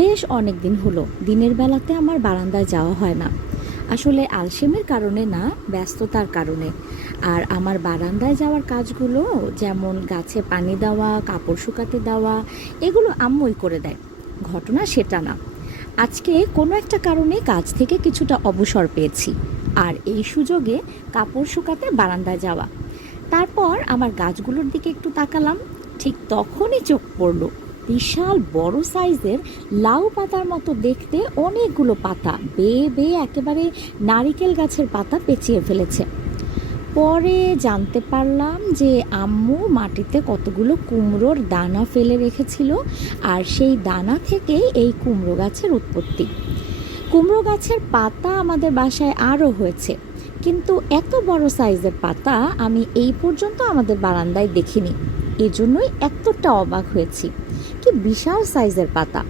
বেশ অনেক দিন হলো দিনের বেলাতে আমার বারান্দায় যাওয়া হয় না। আসলে আলসেমির কারণে না, ব্যস্ততার কারণে। আর আমার বারান্দায় যাওয়ার কাজগুলো, যেমন গাছে পানি দেওয়া, কাপড় শুকাতে দেওয়া, এগুলো আম্মুই করে দেয়। ঘটনা সেটা না, আজকে কোনো একটা কারণে কাজ থেকে কিছুটা অবসর পেয়েছি, আর এই সুযোগে কাপড় শুকাতে বারান্দায় যাওয়া। তারপর আমার গাছগুলোর দিকে একটু তাকালাম, ঠিক তখনই চোখ পড়লো বিশাল বড় সাইজের লাউ পাতার মতো দেখতে অনেকগুলো পাতা বেয়ে বেয়ে একেবারে নারিকেল গাছের পাতা পেঁচিয়ে ফেলেছে। পরে জানতে পারলাম যে আম্মু মাটিতে কতগুলো কুমড়োর দানা ফেলে রেখেছিল, আর সেই দানা থেকেই এই কুমড়ো গাছের উৎপত্তি। কুমড়ো গাছের পাতা আমাদের বাসায় আরও হয়েছে, কিন্তু এত বড় সাইজের পাতা আমি এই পর্যন্ত আমাদের বারান্দায় দেখিনি। এজন্যই এতটা অবাক হয়েছি, কি বিশাল সাইজের পাতা।